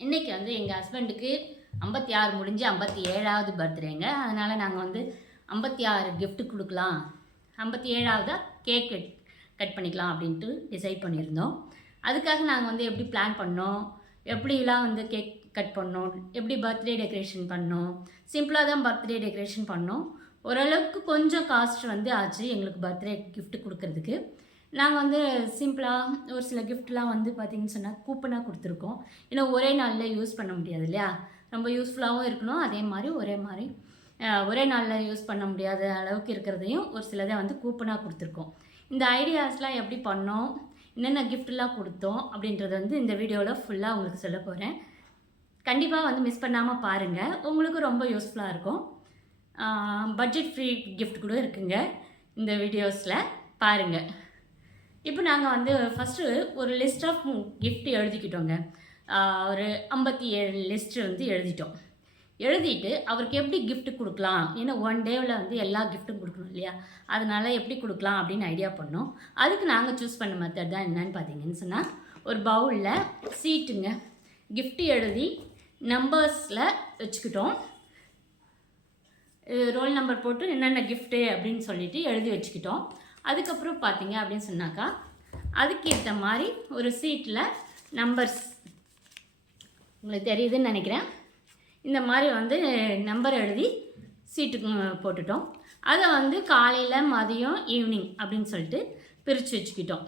இன்றைக்கி வந்து எங்கள் ஹஸ்பண்டுக்கு 56 முடிஞ்சு 57வது பர்த்டேங்க. அதனால் நாங்கள் வந்து 56 கிஃப்ட் கொடுக்கலாம், 57ஆவதாக கேக் கட் பண்ணிக்கலாம் அப்படின்ட்டு டிசைட் பண்ணியிருந்தோம். அதுக்காக நாங்கள் வந்து எப்படி பிளான் பண்ணோம், எப்படிலாம் வந்து கேக் கட் பண்ணோம், எப்படி பர்த்டே டெக்கரேஷன் பண்ணோம், சிம்பிளாக தான் பர்த்டே டெக்கரேஷன் பண்ணோம். ஓரளவுக்கு கொஞ்சம் காஸ்ட் வந்து ஆச்சு எங்களுக்கு பர்த்டே கிஃப்ட் கொடுக்கறதுக்கு. நாங்கள் வந்து சிம்பிளாக ஒரு சில கிஃப்ட்லாம் வந்து பார்த்திங்கன்னு சொன்னால் கூப்பனாக கொடுத்துருக்கோம். ஏன்னா ஒரே நாளில் யூஸ் பண்ண முடியாது இல்லையா, ரொம்ப யூஸ்ஃபுல்லாகவும் இருக்கணும், அதே மாதிரி ஒரே நாளில் யூஸ் பண்ண முடியாத அளவுக்கு இருக்கிறதையும் ஒரு சிலதை வந்து கூப்பனாக கொடுத்துருக்கோம். இந்த ஐடியாஸ்லாம் எப்படி பண்ணோம், என்னென்ன கிஃப்ட்லாம் கொடுத்தோம் அப்படின்றத வந்து இந்த வீடியோவில் ஃபுல்லாக உங்களுக்கு சொல்ல போகிறேன். கண்டிப்பாக வந்து மிஸ் பண்ணாமல் பாருங்கள், உங்களுக்கு ரொம்ப யூஸ்ஃபுல்லாக இருக்கும். பட்ஜெட் ஃப்ரீ கிஃப்ட் கூட இருக்குங்க இந்த வீடியோஸில் பாருங்கள். இப்போ நாங்கள் வந்து ஃபஸ்ட்டு ஒரு லிஸ்ட் ஆஃப் கிஃப்ட் எழுதிக்கிட்டோங்க. ஒரு 57 லிஸ்ட்டு வந்து எழுதிட்டு அவருக்கு எப்படி கிஃப்ட் கொடுக்கலாம், ஏன்னா ஒன் டேவில் வந்து எல்லா கிஃப்ட்டும் கொடுக்கணும் இல்லையா, அதனால் எப்படி கொடுக்கலாம் அப்படின்னு ஐடியா பண்ணோம். அதுக்கு நாங்கள் சூஸ் பண்ண மெத்தட் தான் என்னன்னு பார்த்தீங்கன்னு சொன்னால், ஒரு பவுலில் சீட்டுங்க கிஃப்ட்டு எழுதி நம்பர்ஸில் வச்சுக்கிட்டோம். ரோல் நம்பர் போட்டு என்னென்ன கிஃப்ட்டு அப்படின்னு சொல்லிட்டு எழுதி வச்சுக்கிட்டோம். அதுக்கப்புறம் பார்த்தீங்க அப்படின்னு சொன்னாக்கா, அதுக்கேற்ற மாதிரி ஒரு சீட்டில் நம்பர்ஸ் உங்களுக்கு தெரியுதுன்னு நினைக்கிறேன், இந்த மாதிரி வந்து நம்பர் எழுதி சீட்டுக்கு போட்டுட்டோம். அதை வந்து காலையில் மதியம் ஈவினிங் அப்படின்னு சொல்லிட்டு பிரித்து வச்சுக்கிட்டோம்.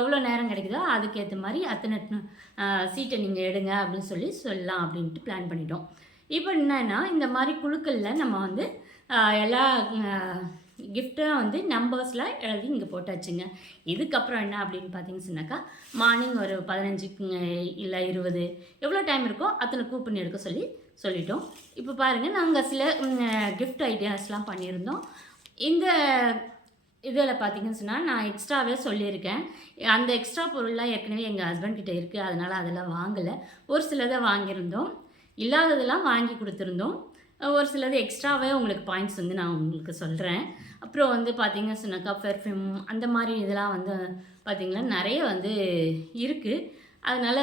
எவ்வளோ நேரம் கிடைக்குதோ அதுக்கேற்ற மாதிரி அத்தனை சீட்டை நீங்கள் எடுங்க அப்படின்னு சொல்லலாம் அப்படின்ட்டு பிளான் பண்ணிட்டோம். இப்போ என்னென்னா, இந்த மாதிரி குழுக்களில் நம்ம வந்து எல்லா கிஃப்ட்டும் வந்து நம்பர்ஸில் எழுதி இங்கே போட்டாச்சுங்க. இதுக்கப்புறம் என்ன அப்படின்னு பார்த்தீங்கன்னு சொன்னாக்கா, மார்னிங் ஒரு 15 இல்லை 20 எவ்வளோ டைம் இருக்கோ அத்தனை கூப்பன் எடுக்க சொல்லிட்டோம். இப்போ பாருங்கள், நாங்கள் சில கிஃப்ட் ஐடியாஸ்லாம் பண்ணியிருந்தோம். இந்த இதில் பார்த்தீங்கன்னு சொன்னால் நான் எக்ஸ்ட்ராவே சொல்லியிருக்கேன். அந்த எக்ஸ்ட்ரா பொருள்லாம் ஏற்கனவே எங்கள் ஹஸ்பண்ட்கிட்ட இருக்குது, அதனால் அதெல்லாம் வாங்கலை. ஒரு சிலதை வாங்கியிருந்தோம், இல்லாததெல்லாம் வாங்கி கொடுத்துருந்தோம். ஒரு சிலது எக்ஸ்ட்ராவே உங்களுக்கு பாயிண்ட்ஸ் வந்து நான் உங்களுக்கு சொல்கிறேன். அப்புறம் வந்து பார்த்திங்கன்னு சொன்னாக்கா, பெர்ஃப்யூம் அந்த மாதிரி இதெல்லாம் வந்து பார்த்திங்கன்னா நிறைய வந்து இருக்குது. அதனால்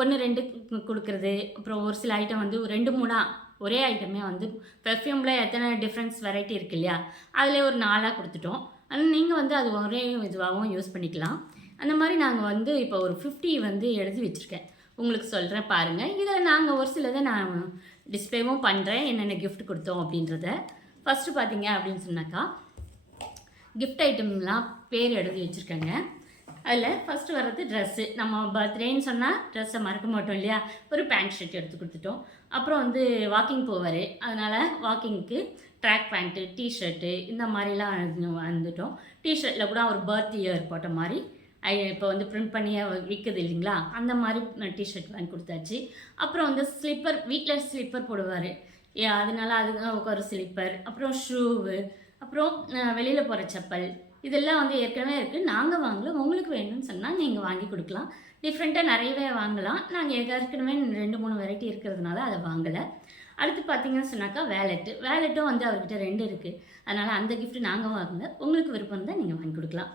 1 2 கொடுக்குறது. அப்புறம் ஒரு சில ஐட்டம் வந்து 2 3 ஒரே ஐட்டமே வந்து பெர்ஃப்யூமில் எத்தனை டிஃப்ரென்ஸ் வெரைட்டி இருக்குது இல்லையா, அதில் ஒரு 4 கொடுத்துட்டோம். ஆனால் நீங்கள் வந்து அது ஒரே இதுவாகவும் யூஸ் பண்ணிக்கலாம். அந்த மாதிரி நாங்கள் வந்து இப்போ ஒரு 50 வந்து எழுதி வச்சுருக்கேன், உங்களுக்கு சொல்கிறேன் பாருங்கள். இதில் நாங்கள் ஒரு சிலதை நான் டிஸ்பிளேவும் பண்ணுறேன், என்னென்ன கிஃப்ட் கொடுத்தோம் அப்படின்றத. ஃபஸ்ட்டு பார்த்தீங்க அப்படின்னு சொன்னாக்கா, கிஃப்ட் ஐட்டம்லாம் பேர் எழுதி வச்சுருக்கேங்க. அதில் ஃபஸ்ட்டு வர்றது ட்ரெஸ்ஸு. நம்ம பர்த்டேன்னு சொன்னால் ட்ரெஸ்ஸை மறக்க மாட்டோம் இல்லையா, ஒரு பேண்ட் ஷர்ட் எடுத்து கொடுத்துட்டோம். அப்புறம் வந்து வாக்கிங் போவார், அதனால் வாக்கிங்க்கு ட்ராக் பேண்ட்டு, டிஷர்ட்டு இந்த மாதிரிலாம் வந்துட்டோம். டிஷர்ட்டில் கூட ஒரு பர்த் இயர் போட்ட மாதிரி இப்போ வந்து பிரிண்ட் பண்ணி விற்குது இல்லைங்களா, அந்த மாதிரி டிஷர்ட் வாங்கி கொடுத்தாச்சு. அப்புறம் வந்து ஸ்லிப்பர், வீட்டில் ஸ்லிப்பர் போடுவார், அதனால அதுக்கு ஒரு ஸ்லிப்பர், அப்புறம் ஷூவு, அப்புறம் வெளியில் போகிற செப்பல், இதெல்லாம் வந்து ஏற்கனவே இருக்குது. நாங்கள் வாங்கல, உங்களுக்கு வேணும்னு சொன்னால் நீங்கள் வாங்கி கொடுக்கலாம். டிஃப்ரெண்ட்டாக நிறையவே வாங்கலாம். நாங்கள் ஏற்கனவே 2 3 வெரைட்டி இருக்கிறதுனால அதை வாங்கலை. அடுத்து பார்த்தீங்கன்னு சொன்னாக்கா, வேலெட்டும் வந்து அவர்கிட்ட 2 இருக்குது, அதனால் அந்த கிஃப்ட்டு நாங்கள் வாங்கல. உங்களுக்கு விருப்பம் தான் நீங்கள் வாங்கி கொடுக்கலாம்.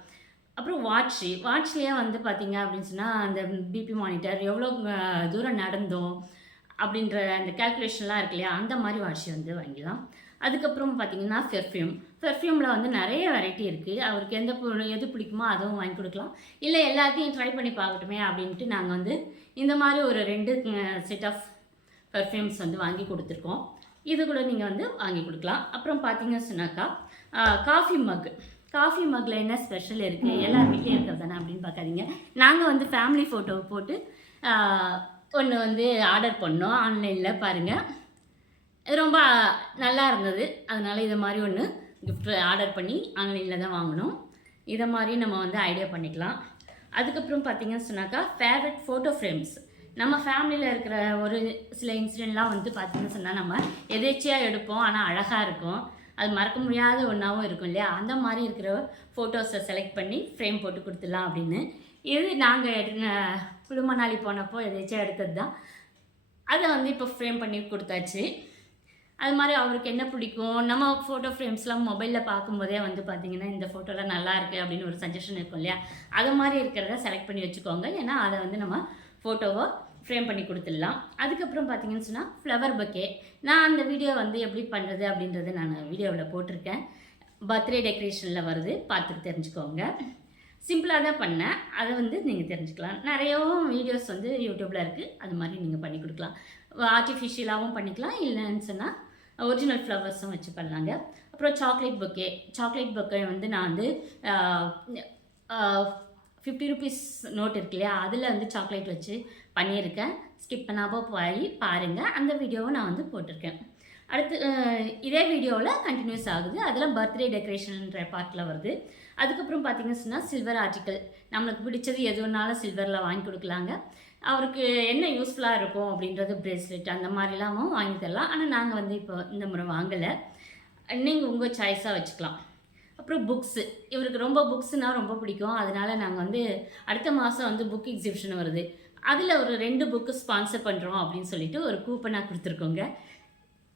அப்புறம் வாட்ச்லேயே வந்து பார்த்தீங்க அப்படின்னு சொன்னால், அந்த பிபி மானிட்டர், எவ்வளோ தூரம் நடந்தோம் அப்படின்ற அந்த கேல்குலேஷன்லாம் இருக்கு இல்லையா, அந்த மாதிரி வாட்ச் வந்து வாங்கிடலாம். அதுக்கப்புறம் பார்த்தீங்கன்னா பெர்ஃப்யூமில் வந்து நிறைய வெரைட்டி இருக்குது. அவருக்கு எது பிடிக்குமோ அதுவும் வாங்கி கொடுக்கலாம். இல்லை எல்லாத்தையும் ட்ரை பண்ணி பார்க்கட்டுமே அப்படின்ட்டு நாங்கள் வந்து இந்த மாதிரி ஒரு 2 செட் ஆஃப் பெர்ஃப்யூம்ஸ் வந்து வாங்கி கொடுத்துருக்கோம். இது கூட நீங்கள் வந்து வாங்கி கொடுக்கலாம். அப்புறம் பார்த்தீங்கன்னு சொன்னாக்கா, காஃபி மக்கில் என்ன ஸ்பெஷல் இருக்குது, எல்லார் வீட்லேயும் இருக்கிறது தானே அப்படின்னு பார்க்காதீங்க. நாங்கள் வந்து ஃபேமிலி ஃபோட்டோவை போட்டு ஒன்று வந்து ஆர்டர் பண்ணோம் ஆன்லைனில். பாருங்கள், இது ரொம்ப நல்லா இருந்தது, அதனால் இதை மாதிரி ஒன்று கிஃப்ட் ஆர்டர் பண்ணி ஆன்லைனில் தான் வாங்கினோம். இதை மாதிரி நம்ம வந்து ஐடியா பண்ணிக்கலாம். அதுக்கப்புறம் பார்த்திங்கன்னு சொன்னாக்கா, ஃபேவரட் ஃபோட்டோ ஃப்ரேம்ஸ். நம்ம ஃபேமிலியில் இருக்கிற ஒரு சில இன்சிடெண்ட்லாம் வந்து பார்த்திங்கன்னு சொன்னால் நம்ம எதேச்சியாக எடுப்போம், ஆனால் அழகாக இருக்கும், அது மறக்க முடியாத ஒன்றாவும் இருக்கும் இல்லையா, அந்த மாதிரி இருக்கிற ஃபோட்டோஸை செலக்ட் பண்ணி ஃப்ரேம் போட்டு கொடுத்துடலாம் அப்படின்னு. இது நாங்கள் குழு மணாலி போனப்போ எதாச்சும் எடுத்தது தான், அதை வந்து இப்போ ஃப்ரேம் பண்ணி கொடுத்தாச்சு. அது மாதிரி அவருக்கு என்ன பிடிக்கும், நம்ம ஃபோட்டோ ஃப்ரேம்ஸ்லாம் மொபைலில் பார்க்கும்போதே வந்து பார்த்திங்கன்னா இந்த ஃபோட்டோலாம் நல்லா இருக்குது அப்படின்னு ஒரு சஜஷன் இருக்கும் இல்லையா, அது மாதிரி இருக்கிறத செலக்ட் பண்ணி வச்சுக்கோங்க. ஏன்னா அதை வந்து நம்ம ஃபோட்டோவை ஃப்ரேம் பண்ணி கொடுத்துடலாம். அதுக்கப்புறம் பார்த்தீங்கன்னு சொன்னால் ஃப்ளவர் பக்கே. நான் அந்த வீடியோ வந்து எப்படி பண்ணுறது அப்படின்றத நான் வீடியோவில் போட்டிருக்கேன். பர்த்டே டெக்கரேஷனில் வருது, பார்த்துட்டு தெரிஞ்சுக்கோங்க. சிம்பிளாக தான் பண்ணேன், அதை வந்து நீங்கள் தெரிஞ்சுக்கலாம். நிறையவும் வீடியோஸ் வந்து யூடியூப்பில் இருக்குது, அது மாதிரி நீங்கள் பண்ணி கொடுக்கலாம். ஆர்டிஃபிஷியலாகவும் பண்ணிக்கலாம், இல்லைன்னு சொன்னால் ஒரிஜினல் ஃப்ளவர்ஸும் வச்சு பண்ணலாங்க. அப்புறம் சாக்லேட் பொக்கே வந்து நான் வந்து 50 ருபீஸ் நோட் இருக்கு இல்லையா, அதில் வந்து சாக்லேட் வச்சு பண்ணியிருக்கேன். ஸ்கிப் பண்ணாமல் போய் பாருங்கள், அந்த வீடியோவை நான் வந்து போட்டிருக்கேன். அடுத்து இதே வீடியோவில் கண்டினியூஸ் ஆகுது, அதில் பர்த்டே டெக்கரேஷன்ன்ற பார்ட்டில் வருது. அதுக்கப்புறம் பார்த்தீங்கன்னு சொன்னால் சில்வர் ஆர்டிக்கல், நம்மளுக்கு பிடிச்சது எது வேணாலும் சில்வரில் வாங்கி கொடுக்கலாங்க. அவருக்கு என்ன யூஸ்ஃபுல்லாக இருக்கும் அப்படின்றது பிரேஸ்லெட் அந்த மாதிரிலாமும் வாங்கி தரலாம். ஆனால் நாங்கள் வந்து இப்போ இந்த முறை வாங்கலை, நீங்கள் உங்கள் சாய்ஸாக வச்சுக்கலாம். அப்புறம் புக்ஸு, இவருக்கு ரொம்ப புக்ஸுனால் ரொம்ப பிடிக்கும், அதனால் நாங்கள் வந்து அடுத்த மாதம் வந்து புக் எக்ஸிபிஷன் வருது, அதில் ஒரு 2 புக்கு ஸ்பான்சர் பண்ணுறோம் அப்படின்னு சொல்லிட்டு ஒரு கூப்பனாக கொடுத்துருக்கோங்க.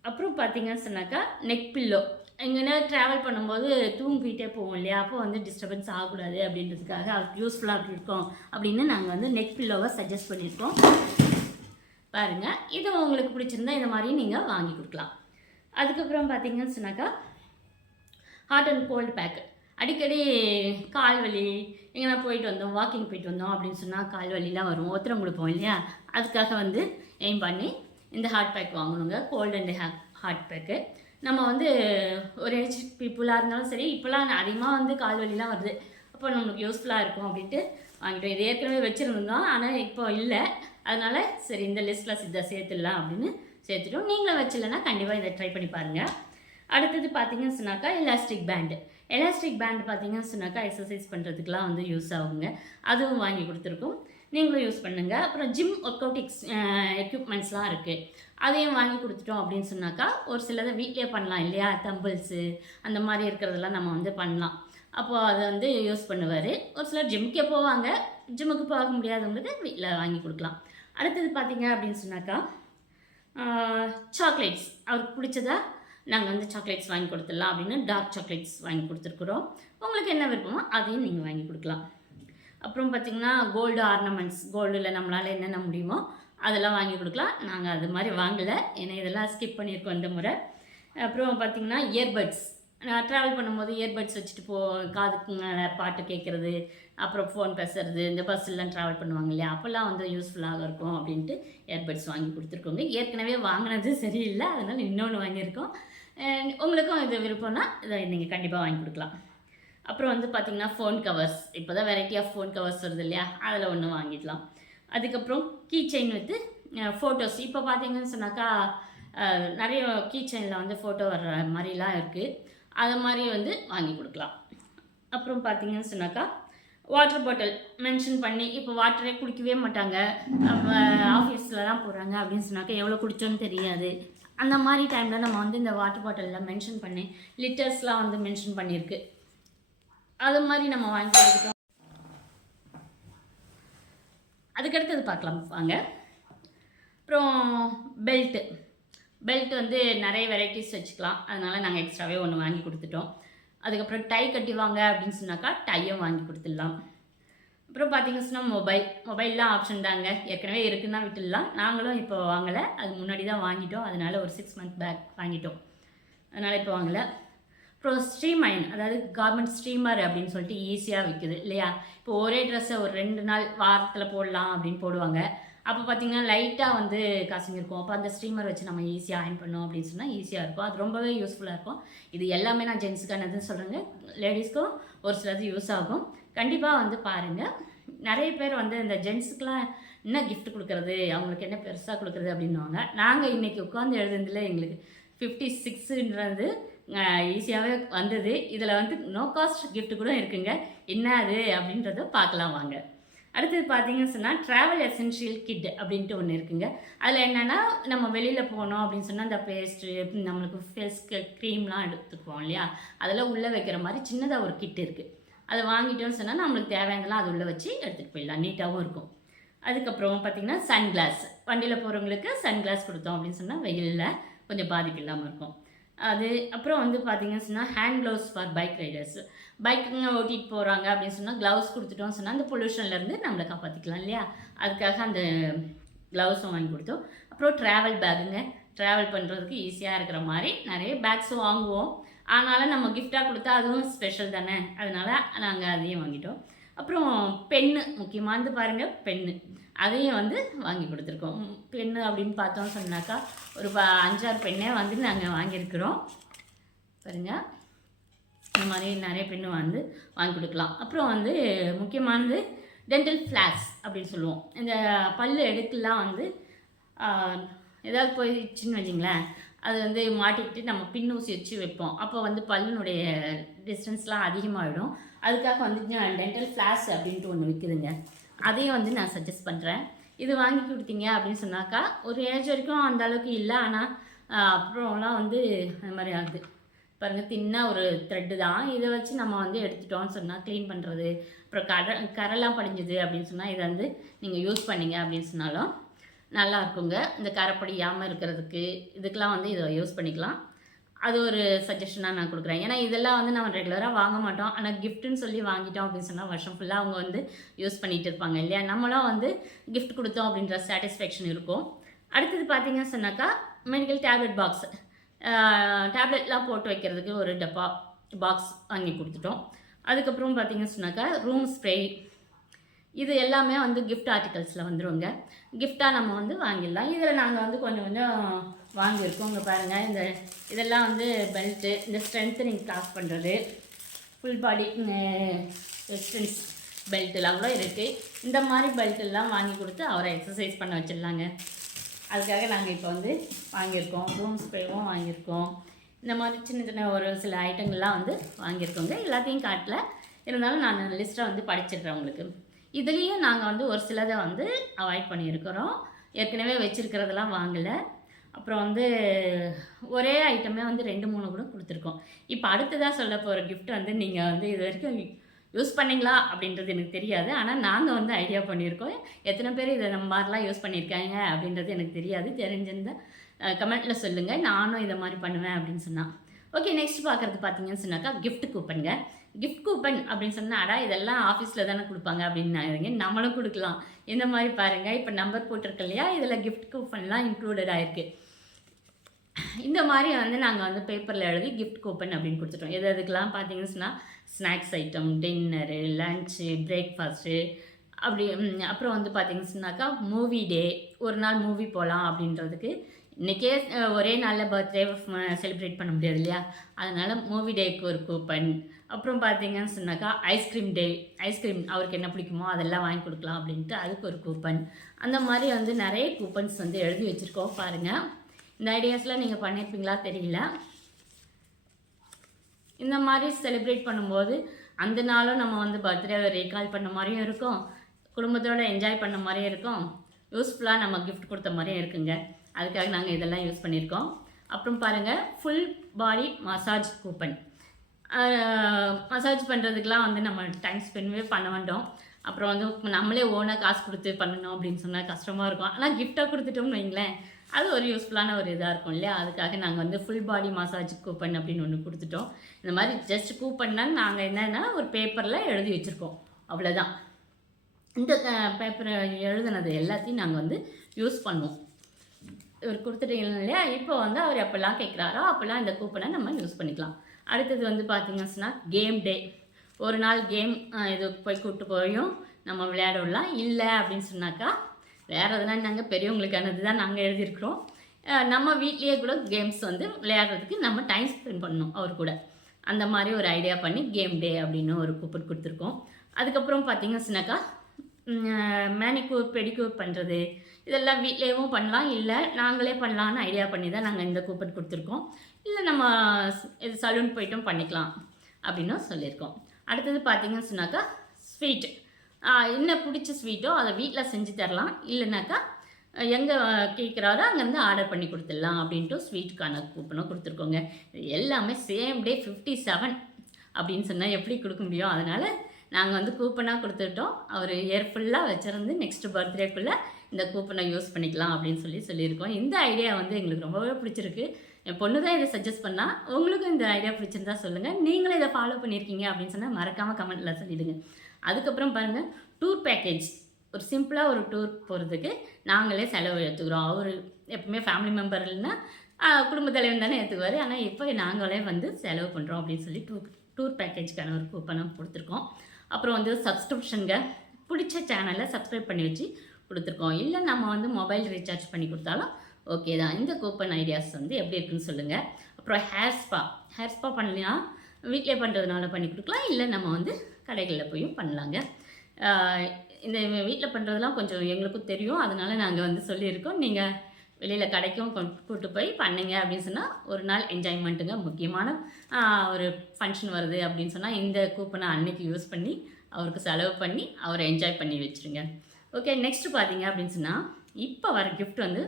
அப்புறம் பார்த்தீங்கன்னு சொன்னாக்கா நெக் பில்லோ, எங்கன்னா ட்ராவல் பண்ணும்போது தூங்கிட்டே போவோம் இல்லையா, அப்போ வந்து டிஸ்டர்பன்ஸ் ஆகக்கூடாது அப்படின்றதுக்காக அவருக்கு யூஸ்ஃபுல்லாக இருக்கும் அப்படின்னு நாங்கள் வந்து நெக் பில்லோவை சஜஸ்ட் பண்ணியிருக்கோம். பாருங்கள், இது உங்களுக்கு பிடிச்சிருந்தா இந்த மாதிரி நீங்கள் வாங்கி கொடுக்கலாம். அதுக்கப்புறம் பார்த்தீங்கன்னு சொன்னாக்கா ஹாட் அண்ட் கோல்டு பேக். அடிக்கடி கால் வலி, எங்கன்னா போயிட்டு வந்தோம், வாக்கிங் போயிட்டு வந்தோம் அப்படின்னு சொன்னால் கால் வலிலாம் வரும், ஒத்தரம் கொடுப்போம் இல்லையா, அதுக்காக வந்து எய்ம் பண்ணி இந்த ஹாட் பேக் வாங்கணுங்க. Cold and hot pack. நம்ம வந்து ஒரு ஏஜ் பீப்புளாக இருந்தாலும் சரி, இப்போலாம் அதிகமாக வந்து கால் வலிலாம் வருது, அப்போ நம்மளுக்கு யூஸ்ஃபுல்லாக இருக்கும் அப்படின்ட்டு வாங்கிட்டோம். இது ஏற்கனவே வச்சுருந்தோம், ஆனால் இப்போ இல்லை, அதனால் சரி இந்த லிஸ்ட்டில் இதை சேர்த்துடலாம் அப்படின்னு சேர்த்துட்டோம். நீங்களும் வச்சிடலன்னா கண்டிப்பாக இதை ட்ரை பண்ணி பாருங்கள். அடுத்தது பார்த்தீங்கன்னு சொன்னாக்கா எலாஸ்டிக் பேண்ட் பார்த்தீங்கன்னு சொன்னாக்கா எக்ஸசைஸ் பண்ணுறதுக்கெலாம் வந்து யூஸ் ஆகுங்க, அதுவும் வாங்கி கொடுத்துருக்கோம், நீங்களும் யூஸ் பண்ணுங்கள். அப்புறம் ஜிம் ஒர்க் அவுட் எக்யூப்மெண்ட்ஸ்லாம் இருக்குது, அதையும் வாங்கி கொடுத்துட்டோம் அப்படின்னு சொன்னாக்கா ஒரு சிலதை வீட்டிலே பண்ணலாம் இல்லையா, தம்பிள்ஸு அந்த மாதிரி இருக்கிறதெல்லாம் நம்ம வந்து பண்ணலாம். அப்போது அதை வந்து யூஸ் பண்ணுவார். ஒரு சிலர் ஜிம்முக்கே போவாங்க, ஜிம்முக்கு போக முடியாதவங்களுக்கு வீட்டில் வாங்கி கொடுக்கலாம். அடுத்தது பார்த்தீங்க அப்படின்னு சொன்னாக்கா சாக்லேட்ஸ், அவருக்கு பிடிச்சதா நாங்கள் வந்து சாக்லேட்ஸ் வாங்கி கொடுத்துடலாம் அப்படின்னு டார்க் சாக்லேட்ஸ் வாங்கி கொடுத்துருக்குறோம். உங்களுக்கு என்ன விருப்பமோ அதையும் நீங்கள் வாங்கி கொடுக்கலாம். அப்புறம் பார்த்திங்கன்னா கோல்டு ஆர்னமெண்ட்ஸ், கோல்டில் நம்மளால் என்னென்ன முடியுமோ அதெல்லாம் வாங்கி கொடுக்கலாம். நாங்கள் அது மாதிரி வாங்கலை, ஏன்னா இதெல்லாம் ஸ்கிப் பண்ணியிருக்கோம் இந்த முறை. அப்புறம் பார்த்திங்கன்னா இயர்பட்ஸ், நான் ட்ராவல் பண்ணும்போது இயர்பட்ஸ் வச்சுட்டு காதுக்கு பாட்டு கேட்குறது, அப்புறம் ஃபோன் பேசுறது, இந்த பஸ்ஸெல்லாம் ட்ராவல் பண்ணுவாங்க இல்லையா, அப்போல்லாம் வந்து யூஸ்ஃபுல்லாக இருக்கும் அப்படின்ட்டு இயர்பட்ஸ் வாங்கி கொடுத்துருக்கோங்க. ஏற்கனவே வாங்கினது சரியில்லை, அதனால் இன்னொன்று வாங்கியிருக்கோம். உங்களுக்கும் இது விருப்பம்னா இதை நீங்கள் கண்டிப்பாக வாங்கி கொடுக்கலாம். அப்புறம் வந்து பார்த்திங்கன்னா ஃபோன் கவர்ஸ், இப்போ தான் வெரைட்டி ஆஃப் ஃபோன் கவர்ஸ் வருது இல்லையா, அதில் ஒன்று வாங்கிடலாம். அதுக்கப்புறம் கீ செயின் வித்து ஃபோட்டோஸ், இப்போ பார்த்தீங்கன்னு சொன்னாக்கா நிறைய கீ செயினில் வந்து ஃபோட்டோ வர்ற மாதிரிலாம் இருக்குது, அது மாதிரி வந்து வாங்கி கொடுக்கலாம். அப்புறம் பார்த்தீங்கன்னு சொன்னாக்கா வாட்டர் பாட்டில் மென்ஷன் பண்ணி, இப்போ வாட்டரே குடிக்கவே மாட்டாங்க, ஆஃபீஸில் தான் போகிறாங்க அப்படின்னு சொன்னாக்கா எவ்வளோ குடித்தோன்னு தெரியாது, அந்த மாதிரி டைமில் நம்ம வந்து இந்த வாட்டர் பாட்டிலில் மென்ஷன் பண்ணி லிட்டர்ஸ்லாம் வந்து மென்ஷன் பண்ணியிருக்கு, அது மாதிரி நம்ம வாங்கி கொடுத்துட்டோம். அதுக்கடுத்தது பார்க்கலாம் வாங்க. அப்புறம் பெல்ட் வந்து நிறைய வெரைட்டிஸ் வச்சுக்கலாம், அதனால் நாங்கள் எக்ஸ்ட்ராவே ஒன்று வாங்கி கொடுத்துட்டோம். அதுக்கப்புறம் டை கட்டிவாங்க அப்படின்னு சொன்னாக்கா டையும் வாங்கி கொடுத்துடலாம். அப்புறம் பார்த்தீங்கன்னு சொன்னால் மொபைல்லாம் ஆப்ஷன் தாங்க, ஏற்கனவே இருக்குன்னா விட்டுடலாம். நாங்களும் இப்போ வாங்கலை, அது முன்னாடி தான் வாங்கிட்டோம், அதனால் ஒரு 6 மந்த் பேக் வாங்கிட்டோம், அதனால் இப்போ வாங்கலை. அப்புறம் ஸ்ட்ரீமைன், அதாவது கார்மெண்ட் ஸ்ட்ரீமர் அப்படின்னு சொல்லிட்டு ஈஸியாக விற்குது இல்லையா, இப்போ ஒரே ட்ரெஸ்ஸை ஒரு 2 நாள் வாரத்தில் போடலாம் அப்படின்னு போடுவாங்க, அப்போ பார்த்திங்கன்னா லைட்டாக வந்து காசுங்க இருக்கும், அப்போ அந்த ஸ்ட்ரீமர் வச்சு நம்ம ஈஸியாக அயர்ன் பண்ணோம் அப்படின்னு சொன்னால் ஈஸியாக இருக்கும், அது ரொம்பவே யூஸ்ஃபுல்லாக இருக்கும். இது எல்லாமே நான் ஜென்ஸுக்கானதுன்னு சொல்கிறேங்க, லேடிஸ்க்கும் ஒரு சிலது யூஸ் ஆகும், கண்டிப்பாக வந்து பாருங்கள். நிறைய பேர் வந்து இந்த ஜென்ஸுக்கெலாம் என்ன கிஃப்ட் கொடுக்குறது, அவங்களுக்கு என்ன பெருசாக கொடுக்குறது அப்படின்வாங்க. நாங்கள் இன்றைக்கி உட்காந்து எழுதுனதில் எங்களுக்கு 56ன்றது ஈஸியாகவே வந்தது. இதில் வந்து நோ காஸ்ட் கிஃப்ட் கூட இருக்குங்க, என்ன அது அப்படின்றத பார்க்கலாம் வாங்க. அடுத்தது பார்த்தீங்கன்னு சொன்னால் ட்ராவல் எசென்ஷியல் கிட் அப்படின்ட்டு ஒன்று இருக்குங்க. அதில் என்னென்னா நம்ம வெளியில் போனோம் அப்படின்னு சொன்னால் இந்த பேஸ்ட்டு, நம்மளுக்கு ஃபேஸ்க்கு க்ரீம்லாம் எடுத்துக்குவோம் இல்லையா, அதெல்லாம் உள்ளே வைக்கிற மாதிரி சின்னதாக ஒரு கிட் இருக்குது. அதை வாங்கிட்டோன்னு சொன்னால் நம்மளுக்கு தேவையானதெல்லாம் அது உள்ளே வச்சு எடுத்துகிட்டு போயிடலாம், நீட்டாகவும் இருக்கும். அதுக்கப்புறம் பார்த்திங்கன்னா சன்கிளாஸ், வண்டியில் போகிறவங்களுக்கு சன்கிளாஸ் கொடுத்தோம் அப்படின்னு சொன்னால் வெயிலில் கொஞ்சம் பாதிப்பு இல்லாமல் இருக்கும். அது அப்புறம் வந்து பார்த்திங்கன்னு சொன்னால் hand gloves for bike riders, பைக்குங்க ஓட்டிகிட்டு போகிறாங்க அப்படின்னு சொன்னால் க்ளவுஸ் கொடுத்துட்டோம்னு சொன்னால் அந்த பொல்யூஷன்லேருந்து நம்மளை காப்பாற்றிக்கலாம் இல்லையா, அதுக்காக அந்த க்ளவுஸும் வாங்கி கொடுத்தோம். அப்புறம் ட்ராவல் பேக்குங்க, ட்ராவல் பண்ணுறதுக்கு ஈஸியாக இருக்கிற மாதிரி நிறைய பேக்ஸும் வாங்குவோம். ஆனாலும் நம்ம கிஃப்டாக கொடுத்தா அதுவும் ஸ்பெஷல் தானே, அதனால் நாங்கள் அதையும் வாங்கிட்டோம். அப்புறம் பென்னு, முக்கியமானது பாருங்கள் பென்னு, அதையும் வந்து வாங்கி கொடுத்துருக்கோம். பென்னு அப்படின்னு பார்த்தோம் சொன்னாக்கா ஒரு 5-6 பெண்ணே வந்து நாங்கள் வாங்கியிருக்கிறோம் பாருங்கள். இந்த மாதிரி நிறைய பெண்ணு வந்து வாங்கி கொடுக்கலாம். அப்புறம் வந்து முக்கியமானது டென்டல் ஃப்ளாஸ் அப்படின்னு சொல்லுவோம். இந்த பல் எடுக்கலாம் வந்து ஏதாவது போயிடுச்சுன்னு வச்சிங்களேன், அது வந்து மாட்டிக்கிட்டு நம்ம பின் ஊசி வச்சு வைப்போம். அப்போ வந்து பல்லினுடைய டிஸ்டன்ஸ்லாம் அதிகமாகிடும். அதுக்காக வந்து டென்டல் ஃப்ளாஸ் அப்படின்ட்டு ஒன்று விற்குதுங்க, அதையும் வந்து நான் சஜஸ்ட் பண்ணுறேன். இது வாங்கி கொடுத்தீங்க அப்படின்னு சொன்னாக்கா ஒரு ஏஜ் வரைக்கும் அந்த அளவுக்கு இல்லை, ஆனால் அப்புறம்லாம் வந்து அந்த மாதிரி ஆகுது பாருங்கள். தின்னா ஒரு த்ரெட்டு தான், இதை வச்சு நம்ம வந்து எடுத்துட்டோம்னு சொன்னால் க்ளீன் பண்ணுறது, அப்புறம் கரெல்லாம் படிஞ்சுது அப்படின்னு சொன்னால் இதை வந்து நீங்கள் யூஸ் பண்ணிங்க அப்படின்னு சொன்னாலும் நல்லா இருக்குங்க. இந்த கரை படியாமல் இருக்கிறதுக்கு இதுக்கெலாம் வந்து இதை யூஸ் பண்ணிக்கலாம். அது ஒரு சஜஷனாக நான் கொடுக்குறேன். ஏன்னா இதெல்லாம் வந்து நம்ம ரெகுலராக வாங்க மாட்டோம், ஆனால் கிஃப்ட்டுன்னு சொல்லி வாங்கிட்டோம் அப்படின்னு சொன்னால் வருஷம் ஃபுல்லாக அவங்க வந்து யூஸ் பண்ணிகிட்டு இருப்பாங்க இல்லையா. நம்மளும் வந்து கிஃப்ட் கொடுத்தோம் அப்படின்ற சாட்டிஸ்ஃபேக்ஷன் இருக்கும். அடுத்தது பார்த்தீங்கன்னு சொன்னாக்கா மெடிக்கல் டேப்லெட் பாக்ஸ், டேப்லெட்லாம் போட்டு வைக்கிறதுக்கு ஒரு டப்பா பாக்ஸ் வாங்கி கொடுத்துட்டோம். அதுக்கப்புறம் பார்த்தீங்கன்னு சொன்னாக்கா ரூம் ஸ்ப்ரே, இது எல்லாமே வந்து கிஃப்ட் ஆர்டிகல்ஸில் வந்துடுவோங்க. கிஃப்டாக நம்ம வந்து வாங்கிடலாம். இதில் நாங்கள் வந்து கொஞ்சம் கொஞ்சம் வாங்கியிருக்கோம். இங்கே பாருங்கள், இதெல்லாம் வந்து பெல்ட்டு, இந்த ஸ்ட்ரென்த்தனிங் கிளாஸ் பண்ணுறது, ஃபுல் பாடி ரெசிஸ்டன்ஸ் பெல்ட்டெல்லாம் கூட இருக்குது. இந்த மாதிரி பெல்ட்டெல்லாம் வாங்கி கொடுத்து அவரை எக்ஸசைஸ் பண்ண வச்சிடலாங்க. அதுக்காக நாங்கள் இப்போ வந்து வாங்கியிருக்கோம். ரூம் ஸ்ப்ரேவும் வாங்கியிருக்கோம். இந்த மாதிரி சின்ன சின்ன ஒரு சில ஐட்டங்கள்லாம் வந்து வாங்கியிருக்கோங்க. எல்லாத்தையும் காட்டல, இருந்தாலும் நான் லிஸ்ட்டை வந்து படிச்சிடுறேன் உங்களுக்கு. இதுலேயும் நாங்கள் வந்து ஒரு சிலதை வந்து அவாய்ட் பண்ணியிருக்கிறோம். ஏற்கனவே வச்சுருக்கிறதெல்லாம் வாங்கலை. அப்புறம் வந்து ஒரே ஐட்டமே வந்து 2-3 கூட கொடுத்துருக்கோம். இப்போ அடுத்ததாக சொல்ல போகிற கிஃப்ட் வந்து நீங்கள் வந்து இது வரைக்கும் யூஸ் பண்ணிங்களா அப்படின்றது எனக்கு தெரியாது, ஆனால் நாங்கள் வந்து ஐடியா பண்ணியிருக்கோம். எத்தனை பேர் இதை நம்ம மாதிரிலாம் யூஸ் பண்ணியிருக்காங்க அப்படின்றது எனக்கு தெரியாது. தெரிஞ்சிருந்தால் கமெண்ட்டில் சொல்லுங்கள், நானும் இதை மாதிரி பண்ணுவேன் அப்படின்னு சொன்னால். ஓகே, நெக்ஸ்ட் பார்க்குறது பார்த்தீங்கன்னு சொன்னாக்கா கிஃப்ட் கூப்பனுங்க. கிஃப்ட் கூப்பன் அப்படின்னு சொன்னாடா இதெல்லாம் ஆஃபீஸில் தானே கொடுப்பாங்க அப்படின்னு நம்மளும் கொடுக்கலாம். இந்த மாதிரி பாருங்கள், இப்போ நம்பர் போட்டிருக்கு இல்லையா, இதில் கிஃப்ட் கூப்பன்லாம் இன்க்ளூடட் ஆகிருக்கு. இந்த மாதிரி வந்து நாங்கள் வந்து பேப்பரில் எழுதி கிஃப்ட் கூப்பன் அப்படின்னு கொடுத்துட்டோம். எது அதுக்கெலாம் பார்த்தீங்கன்னு சொன்னால் snacks item, dinner, lunch, breakfast, அப்படி அப்புறம் வந்து பார்த்தீங்கன்னு சொன்னாக்கா மூவி டே, ஒரு நாள் மூவி போகலாம் அப்படின்றதுக்கு. இன்றைக்கே ஒரே நாளில் பர்த்டே செலிப்ரேட் பண்ண முடியாது இல்லையா, அதனால் மூவி டேக்கு ஒரு கூப்பன். அப்புறம் பார்த்தீங்கன்னு சொன்னாக்கா ஐஸ்கிரீம் டே, ஐஸ்கிரீம் அவருக்கு என்ன பிடிக்குமோ அதெல்லாம் வாங்கி கொடுக்கலாம் அப்படின்ட்டு அதுக்கு ஒரு கூப்பன். அந்த மாதிரி வந்து நிறைய கூப்பன்ஸ் வந்து எழுதி வச்சுருக்கோம் பாருங்கள். இந்த ஐடியாஸ்லாம் நீங்கள் பண்ணியிருப்பீங்களா தெரியல. இந்த மாதிரி செலிப்ரேட் பண்ணும்போது அந்த நாளும் நம்ம வந்து பர்த்டேவை ரீகால் பண்ண மாதிரியும் இருக்கும், குடும்பத்தோடு என்ஜாய் பண்ண மாதிரியும் இருக்கும், யூஸ்ஃபுல்லாக நம்ம கிஃப்ட் கொடுத்த மாதிரியும் இருக்குங்க. அதுக்காக நாங்கள் இதெல்லாம் யூஸ் பண்ணியிருக்கோம். அப்புறம் பாருங்கள், full body massage coupon. Massage பண்ணுறதுக்கெலாம் வந்து நம்ம டைம் ஸ்பெண்டே பண்ண வேண்டாம். அப்புறம் வந்து நம்மளே ஓனாக காசு கொடுத்து பண்ணணும் அப்படின்னு சொன்னால் கஷ்டமாக இருக்கும். ஆனால் கிஃப்டாக கொடுத்துட்டோம்னு வைங்களேன், அது ஒரு யூஸ்ஃபுல்லான ஒரு இதாக இருக்கும் இல்லையா. அதுக்காக நாங்கள் வந்து ஃபுல் பாடி மசாஜ் கூப்பன் அப்படின்னு ஒன்று கொடுத்துட்டோம். இந்த மாதிரி ஜஸ்ட் கூப்பன்னா நாங்கள் என்னென்னா ஒரு பேப்பரில் எழுதி வச்சுருக்கோம், அவ்வளோதான். இந்த பேப்பரை எழுதுனது எல்லாத்தையும் நாங்கள் வந்து யூஸ் பண்ணுவோம். இவர் கொடுத்துட்டீங்க இல்லையா, இப்போ வந்து அவர் எப்போல்லாம் கேட்குறாரோ அப்போல்லாம் இந்த கூப்பனை நம்ம யூஸ் பண்ணிக்கலாம். அடுத்தது வந்து பார்த்தீங்கன்னா கேம் டே, ஒரு நாள் கேம் இது போய் கூப்பிட்டு போயும் நம்ம விளையாட விடலாம். இல்லை அப்படின்னு சொன்னாக்கா வேறு எதனால் நாங்கள் பெரியவங்களுக்கானது தான் நாங்கள் எழுதியிருக்கிறோம். நம்ம வீட்லேயே கூட கேம்ஸ் வந்து விளையாடுறதுக்கு நம்ம டைம் ஸ்பெண்ட் பண்ணணும் அவர் கூட. அந்த மாதிரி ஒரு ஐடியா பண்ணி கேம் டே அப்படின்னு ஒரு கூப்பன் கொடுத்துருக்கோம். அதுக்கப்புறம் பார்த்தீங்கன்னா மேனிக்யூர் பெடிக்யூர் பண்ணுறது, இதெல்லாம் வீட்லேயும் பண்ணலாம், இல்லை நாங்களே பண்ணலான்னு ஐடியா பண்ணி தான் நாங்கள் இந்த கூப்பன் கொடுத்துருக்கோம். இல்லை நம்ம இது சலூன் போய்ட்டும் பண்ணிக்கலாம் அப்படின்னும் சொல்லியிருக்கோம். அடுத்தது பார்த்தீங்கன்னு சொன்னாக்கா ஸ்வீட், என்ன பிடிச்ச ஸ்வீட்டோ அதை வீட்டில் செஞ்சு தரலாம், இல்லைனாக்கா எங்கே கேட்குறாரோ அங்கேருந்து ஆர்டர் பண்ணி கொடுத்துடலாம் அப்படின்ட்டு ஸ்வீட்டுக்கான கூப்பனும் கொடுத்துருக்கோங்க. எல்லாமே சேம் டே 57 அப்படின்னு சொன்னால் எப்படி கொடுக்க முடியும், அதனால் நாங்கள் வந்து கூப்பனாக கொடுத்துட்டோம். அவர் இயர் ஃபுல்லாக வச்சுருந்து நெக்ஸ்ட் பர்த்டேக்குள்ளே இந்த கூப்பனை யூஸ் பண்ணிக்கலாம் அப்படின்னு சொல்லியிருக்கோம். இந்த ஐடியா வந்து எங்களுக்கு ரொம்பவே பிடிச்சிருக்கு. என் பொண்ணு தான் இதை சஜஸ்ட் பண்ணால், உங்களுக்கும் இந்த ஐடியா பிடிச்சிருந்தா சொல்லுங்கள். நீங்களும் இதை ஃபாலோ பண்ணியிருக்கீங்க அப்படின்னு சொன்னால் மறக்காமல் கமெண்ட்டில் சொல்லிவிடுங்க. அதுக்கப்புறம் பாருங்கள், டூர் பேக்கேஜ் ஒரு சிம்பிளாக ஒரு டூர் போகிறதுக்கு நாங்களே செலவு எடுத்துக்கிறோம். அவர் எப்பவுமே ஃபேமிலி மெம்பர் இல்லைன்னா குடும்ப தலைவன் தானே ஏற்றுக்குவார். ஆனால் இப்போ நாங்களே வந்து செலவு பண்ணுறோம் அப்படின்னு சொல்லி டூர் பேக்கேஜ்க்கான ஒரு கூப்பனும் கொடுத்துருக்கோம். அப்புறம் வந்து சப்ஸ்கிரிப்ஷனுங்க பிடிச்ச சேனலை சப்ஸ்கிரைப் பண்ணி வச்சு கொடுத்துருக்கோம். இல்லை நம்ம வந்து மொபைல் ரீசார்ஜ் பண்ணி கொடுத்தாலும் ஓகே தான். இந்த கூப்பன் ஐடியாஸ் வந்து எப்படி இருக்குன்னு சொல்லுங்கள். அப்புறம் ஹேர் ஸ்பா பண்ணலாம், வீட்டிலே பண்ணுறதுனால பண்ணி கொடுக்கலாம், இல்லை நம்ம வந்து கடைகளில் போயும் பண்ணலாங்க. இந்த வீட்டில் பண்ணுறதுலாம் கொஞ்சம் எங்களுக்கும் தெரியும், அதனால் நாங்கள் வந்து சொல்லியிருக்கோம். நீங்கள் வெளியில் கடைக்கும் கூப்பிட்டு போய் பண்ணுங்க அப்படின்னு சொன்னால் ஒரு நாள் என்ஜாய்மெண்ட்டுங்க. முக்கியமான ஒரு ஃபங்க்ஷன் வருது அப்படின்னு சொன்னால் இந்த கூப்பனை அன்னைக்கு யூஸ் பண்ணி அவருக்கு செலவு பண்ணி அவரை என்ஜாய் பண்ணி வச்சுருங்க. ஓகே, நெக்ஸ்ட்டு பார்த்தீங்க அப்படின்னு சொன்னால் இப்போ வர கிஃப்ட் வந்து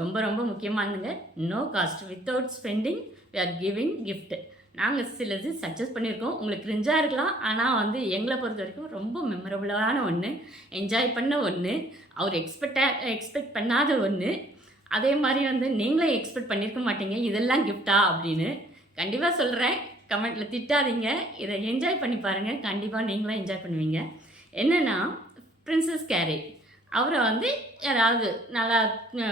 ரொம்ப ரொம்ப முக்கியமானதுங்க. No cost, without spending we are giving gift. நாங்கள் சிலது சஜஸ்ட் பண்ணியிருக்கோம், உங்களுக்கு கிரிஞ்சாக இருக்கலாம், ஆனால் வந்து எங்களை பொறுத்த வரைக்கும் ரொம்ப மெமரபுளான ஒன்று, என்ஜாய் பண்ண ஒன்று, அவர் எக்ஸ்பெக்ட் பண்ணாத ஒன்று. அதே மாதிரி வந்து நீங்களே எக்ஸ்பெக்ட் பண்ணியிருக்க மாட்டீங்க இதெல்லாம் கிஃப்டா அப்படின்னு. கண்டிப்பாக சொல்கிறேன், கமெண்ட்டில் திட்டாதீங்க, இதை என்ஜாய் பண்ணி பாருங்கள், கண்டிப்பாக நீங்களும் என்ஜாய் பண்ணுவீங்க. என்னென்னா பிரின்சஸ் கேரி, அவரை வந்து யாராவது நல்லா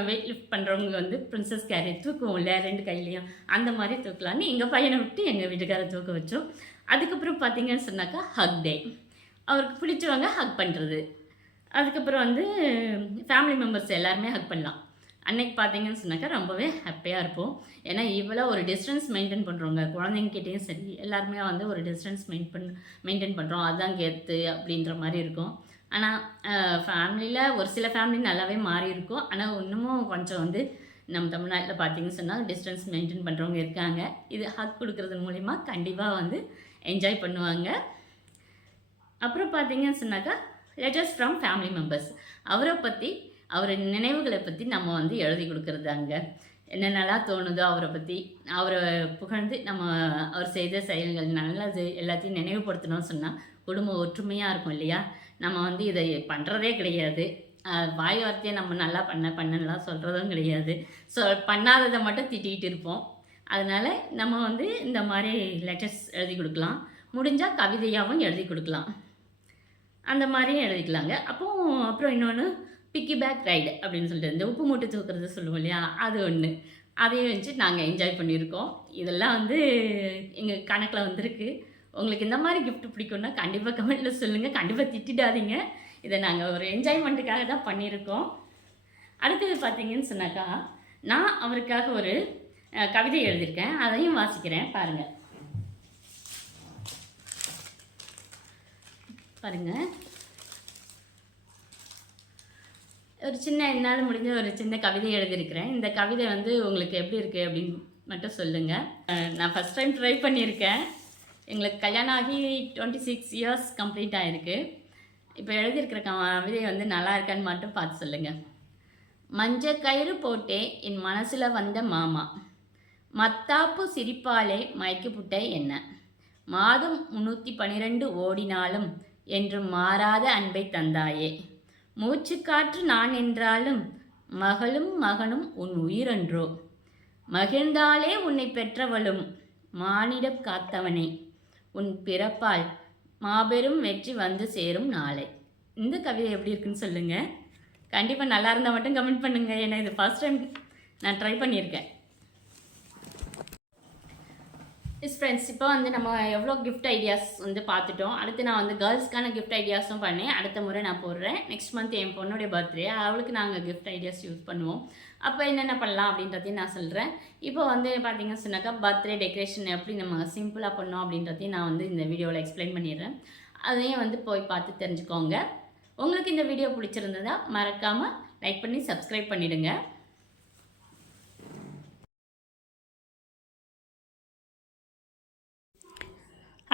வெயிட் லிஃப்ட் பண்ணுறவங்க வந்து பிரின்சஸ் கேரி தூக்குவோம் இல்லையா 2 கையிலையும், அந்த மாதிரி தூக்கலான்னு எங்கள் பையனை விட்டு எங்கள் வீட்டுக்காரை தூக்க வச்சோம். அதுக்கப்புறம் பார்த்தீங்கன்னு சொன்னாக்கா ஹக் டே, அவருக்கு பிடிச்சவங்க ஹக் பண்ணுறது. அதுக்கப்புறம் வந்து ஃபேமிலி மெம்பர்ஸ் எல்லாருமே ஹக் பண்ணலாம். அன்னைக்கு பார்த்தீங்கன்னு சொன்னாக்கா ரொம்பவே ஹாப்பியாக இருப்போம். ஏன்னா இவ்வளோ ஒரு டிஸ்டன்ஸ் மெயின்டைன் பண்ணுறோங்க, குழந்தைங்கிட்டேயும் சரி எல்லாருமே வந்து ஒரு டிஸ்டன்ஸ் மெயின்டைன் பண்ணுறோம், அதுதான் கெத்து அப்படின்ற மாதிரி இருக்கும். ஆனால் ஃபேமிலியில் ஒரு சில ஃபேமிலி நல்லாவே மாறி இருக்கும். ஆனால் இன்னமும் கொஞ்சம் வந்து நம்ம தமிழ்நாட்டில் பார்த்தீங்கன்னு சொன்னால் டிஸ்டன்ஸ் மெயின்டைன் பண்ணுறவங்க இருக்காங்க. இது ஹக் கொடுக்குறது மூலிமா கண்டிப்பாக வந்து என்ஜாய் பண்ணுவாங்க. அப்புறம் பார்த்தீங்கன்னு சொன்னாக்கா லெட்டர்ஸ் ஃப்ரம் ஃபேமிலி மெம்பர்ஸ், அவரை பற்றி அவர் நினைவுகளை பற்றி நம்ம வந்து எழுதி கொடுக்குறதாங்க. என்னென்னலாம் தோணுதோ அவரை பற்றி, அவரை புகழ்ந்து நம்ம அவர் செய்த செயல்கள் நல்லது எல்லாத்தையும் நினைவுபடுத்தணும்னு சொன்னால் குடும்பம் ஒற்றுமையாக இருக்கும் இல்லையா. நம்ம வந்து இதை பண்ணுறதே கிடையாது, வாய் வார்த்தையை நம்ம நல்லா பண்ணலாம் சொல்கிறதும் கிடையாது. பண்ணாததை மட்டும் திட்டிகிட்டு இருப்போம். அதனால் நம்ம வந்து இந்த மாதிரி லெட்டர்ஸ் எழுதி கொடுக்கலாம், முடிஞ்சால் கவிதையாகவும் எழுதி கொடுக்கலாம், அந்த மாதிரியும் எழுதிக்கலாங்க. அப்புறம் இன்னொன்று பிக்கி பேக் ரைடு அப்படின்னு சொல்லிட்டு இந்த உப்பு மூட்டை தூக்குறது சொல்லுவோம் இல்லையா, அது ஒன்று, அதையும் வச்சு நாங்கள் என்ஜாய் பண்ணியிருக்கோம். இதெல்லாம் வந்து எங்கள் கணக்கில் வந்திருக்கு. உங்களுக்கு இந்த மாதிரி கிஃப்ட் பிடிக்கும்னா கண்டிப்பாக கமெண்ட்டில் சொல்லுங்கள், கண்டிப்பாக திட்டிடாதீங்க. இதை நாங்கள் ஒரு என்ஜாய்மெண்ட்டுக்காக தான் பண்ணியிருக்கோம். அடுத்தது பார்த்தீங்கன்னு சொன்னாக்கா நான் அவருக்காக ஒரு கவிதை எழுதியிருக்கேன், அதையும் வாசிக்கிறேன் பாருங்கள். ஒரு சின்ன என்னால் முடிஞ்ச ஒரு சின்ன கவிதை எழுதியிருக்கிறேன். இந்த கவிதை வந்து உங்களுக்கு எப்படி இருக்குது அப்படின்னு மட்டும் சொல்லுங்கள். நான் ஃபஸ்ட் டைம் ட்ரை பண்ணியிருக்கேன். எங்களுக்கு கல்யாணம் ஆகி 26 இயர்ஸ் கம்ப்ளீட் ஆகிருக்கு. இப்போ எழுதியிருக்கிற கவிதை வந்து நல்லா இருக்கான்னு மட்டும் பார்த்து சொல்லுங்கள். மஞ்சள் கயிறு போட்டே என் மனசில் வந்த மாமா, மத்தாப்பு சிரிப்பாலே மயக்கி புட்டை என்ன, மாதம் 312 ஓடினாலும் என்று மாறாத அன்பை தந்தாயே, மூச்சு காற்று நான் என்றாலும் மகளும் மகனும் உன் உயிரன்றோ, மகிழ்ந்தாலே உன்னை பெற்றவளும் மானிடம் காத்தவனே, உன் பிறப்பால் மாபெரும் வெற்றி வந்து சேரும் நாளை. இந்த கவிதை எப்படி இருக்குன்னு சொல்லுங்கள். கண்டிப்பாக நல்லா இருந்தால் மட்டும் கமெண்ட் பண்ணுங்கள், ஏன்னா இது ஃபர்ஸ்ட் டைம் நான் ட்ரை பண்ணியிருக்கேன். ஃப்ரெண்ட்ஸ், இப்போ வந்து நம்ம எவ்வளோ கிஃப்ட் ஐடியாஸ் வந்து பார்த்துட்டோம். அடுத்து நான் வந்து கேர்ள்ஸ்க்கான கிஃப்ட் ஐடியாஸும் பண்ணேன், அடுத்த முறை நான் போடுறேன். நெக்ஸ்ட் மந்த் என் பொண்ணுடைய பர்த்டே, அவளுக்கு நாங்கள் கிஃப்ட் ஐடியாஸ் யூஸ் பண்ணுவோம். அப்போ என்னென்ன பண்ணலாம் அப்படின்றதையும் நான் சொல்கிறேன். இப்போ வந்து பார்த்தீங்கன்னு சொன்னாக்கா பர்த்டே டெக்கரேஷன் எப்படி நம்ம சிம்பிளாக பண்ணோம் அப்படின்றதையும் நான் வந்து இந்த வீடியோவில் எக்ஸ்பிளைன் பண்ணிடுறேன். அதையும் வந்து போய் பார்த்து தெரிஞ்சுக்கோங்க. உங்களுக்கு இந்த வீடியோ பிடிச்சிருந்ததா மறக்காமல் லைக் பண்ணி சப்ஸ்கிரைப் பண்ணிவிடுங்க.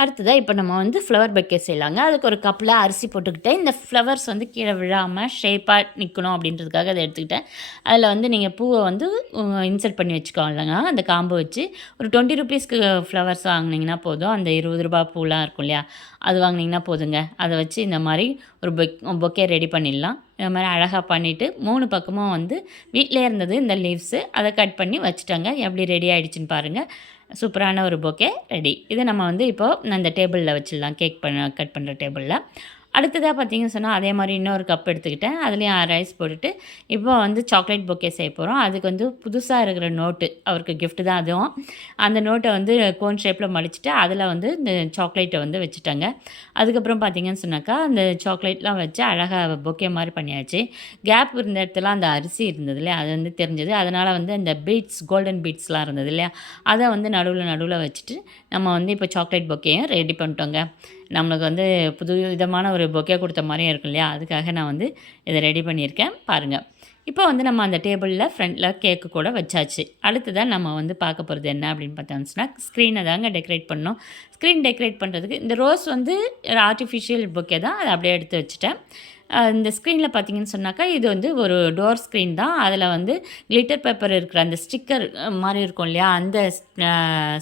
அடுத்ததாக இப்போ நம்ம வந்து ஃப்ளவர் பக்கே செய்யலாங்க. அதுக்கு ஒரு கப்பில் அரிசி போட்டுக்கிட்டேன். இந்த ஃப்ளவர்ஸ் வந்து கீழே விழாமல் ஷேப்பாக நிற்கணும் அப்படின்றதுக்காக அதை எடுத்துக்கிட்டேன். அதில் வந்து நீங்கள் பூவை வந்து இன்சர்ட் பண்ணி வச்சுக்கோங்க. அந்த காம்பு வச்சு ஒரு 20 ருபீஸ்க்கு ஃப்ளவர்ஸ் வாங்கினீங்கன்னா போதும். அந்த 20 ரூபா பூலாம் இருக்கும் இல்லையா, அது வாங்கினீங்கன்னா போதுங்க. அதை வச்சு இந்த மாதிரி ஒரு பொக்கே ரெடி பண்ணிடலாம். இந்த மாதிரி அழகாக பண்ணிவிட்டு 3 பக்கமும் வந்து வீட்டிலே இருந்தது இந்த லீவ்ஸு, அதை கட் பண்ணி வச்சுட்டாங்க. எப்படி ரெடி ஆகிடுச்சின்னு பாருங்கள். சூப்பரான ஒரு பொக்கே ரெடி. இதை நம்ம வந்து இப்போது அந்த டேபிளில் வச்சிடலாம், கட் பண்ணுற டேபிளில். அடுத்ததாக பார்த்தீங்கன்னு சொன்னால் அதே மாதிரி இன்னொரு கப் எடுத்துக்கிட்டேன். அதுலேயும் ரைஸ் போட்டுட்டு இப்போ வந்து சாக்லேட் பொக்கே செய்ய போகிறோம். அதுக்கு வந்து புதுசாக இருக்கிற நோட்டு, அவருக்கு கிஃப்ட் தான் அதுவும். அந்த நோட்டை வந்து கோன் ஷேப்பில் மடிச்சுட்டு அதில் வந்து இந்த சாக்லேட்டை வந்து வச்சுட்டாங்க. அதுக்கப்புறம் பார்த்தீங்கன்னு சொன்னாக்கா அந்த சாக்லேட்லாம் வச்சு அழகாக பொக்கே மாதிரி பண்ணியாச்சு. கேப் இருந்த இடத்துல அந்த அரிசி இருந்தது இல்லையா, அது வந்து தெரிஞ்சது. அதனால் வந்து அந்த பீட்ஸ், கோல்டன் பீட்ஸ்லாம் இருந்தது இல்லையா, அதை வந்து நடுவில் வச்சுட்டு நம்ம வந்து இப்போ சாக்லேட் பொக்கேயும் ரெடி பண்ணிட்டோங்க. நம்மளுக்கு வந்து புது விதமான ஒரு பொக்கே கொடுத்த மாதிரியும் இருக்கும் இல்லையா, அதுக்காக நான் வந்து இதை ரெடி பண்ணியிருக்கேன் பாருங்கள். இப்போ வந்து நம்ம அந்த டேபிளில் ஃப்ரண்ட்டில் கேக்கு கூட வச்சாச்சு. அடுத்ததான் நம்ம வந்து பார்க்க போகிறது என்ன அப்படின்னு பார்த்தோம்னா, ஸ்க்ரீனை தாங்க டெக்கரேட் பண்ணோம். ஸ்க்ரீன் டெக்கரேட் பண்ணுறதுக்கு இந்த ரோஸ் வந்து ஆர்டிஃபிஷியல் பொக்கே தான், அதை அப்படியே எடுத்து வச்சுட்டேன். இந்த ஸ்க்ரீனில் பார்த்தீங்கன்னு சொன்னாக்கா இது வந்து ஒரு டோர் ஸ்க்ரீன் தான். அதில் வந்து கிளிட்டர் பேப்பர் இருக்கிற அந்த ஸ்டிக்கர் மாதிரி இருக்கும் இல்லையா, அந்த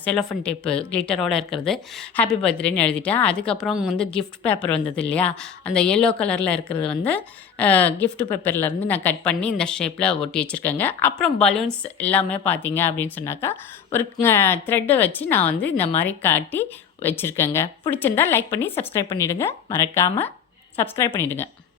செலோஃபன் டேப்பு கிளிட்டரோடு இருக்கிறது ஹாப்பி பர்த்டேன்னு எழுதிட்டேன். அதுக்கப்புறம் வந்து கிஃப்ட் பேப்பர் வந்தது இல்லையா, அந்த எல்லோ கலரில் இருக்கிறது வந்து கிஃப்ட் பேப்பர்லேருந்து நான் கட் பண்ணி இந்த ஷேப்பில் ஒட்டி வச்சுருக்கேங்க. அப்புறம் பலூன்ஸ் எல்லாமே பார்த்தீங்க அப்படின்னு சொன்னாக்கா ஒரு த்ரெட்டை வச்சு நான் வந்து இந்த மாதிரி காட்டி வச்சுருக்கேங்க. பிடிச்சிருந்தா லைக் பண்ணி சப்ஸ்கிரைப் பண்ணிவிடுங்க. மறக்காமல் சப்ஸ்கிரைப் பண்ணிவிடுங்க.